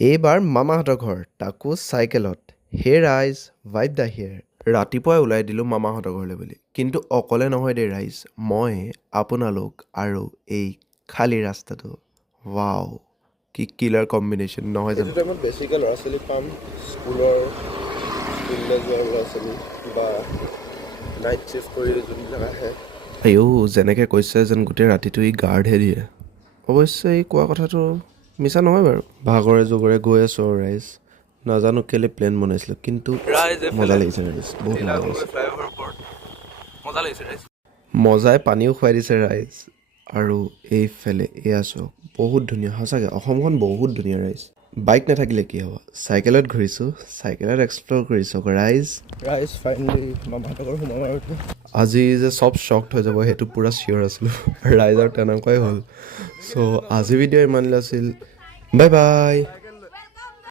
এইবাৰ মামাহঁতৰ ঘৰ তাকো চাইকেলত হে ৰাইজ ভাইব দা হিয়াৰ ৰাতিপুৱাই ওলাই দিলোঁ মামাহঁতৰ ঘৰলৈ বুলি কিন্তু অকলে নহয় দেই ৰাইজ মই আপোনালোক আৰু এই খালী ৰাস্তাটো ৱাও কি কিলাৰ কম্বিনেশ্যন নহয় জানো এইটো টাইমত বেছিকৈ ল'ৰা ছোৱালী পাম স্কুললৈ যোৱা ল'ৰা ছোৱালী বা নাইট শ্বিফ্ট কৰি যোনবিলাক আহে আইঅ' যেনেকৈ কৈছে যেন গোটেই ৰাতিটো ই গাৰ্ডহে দিয়ে অৱশ্যে এই কোৱা কথাটো মিছা নহয় বাৰু ভাগৰে জগৰে গৈ আছোঁ আৰু ৰাইজ নাজানো কেলৈ প্লেন বনাইছিলোঁ কিন্তু মজা লাগিছে ৰাইজ বহুত মজা লাগিছে মজাই পানীও খুৱাই দিছে ৰাইজ আৰু এইফালে এয়া চাওক বহুত ধুনীয়া সঁচাকৈ অসমখন বহুত ধুনীয়া ৰাইজ বাইক নাথাকিলে কি হ'ব চাইকেলত ঘূৰিছোঁ চাইকেলত এক্সপ্ল'ৰ কৰিছোঁ ৰাইজ ফাইনেলি মামাহঁতৰ ঘৰ সোমাম আৰু আজি যে চব শ্বকড হৈ যাব সেইটো পূৰা চিয়'ৰ আছিলোঁ ৰাইজৰ তেনেকুৱাই হ'ল চ' আজি ভিডিঅ' ইমানলৈ আছিল বাই বাই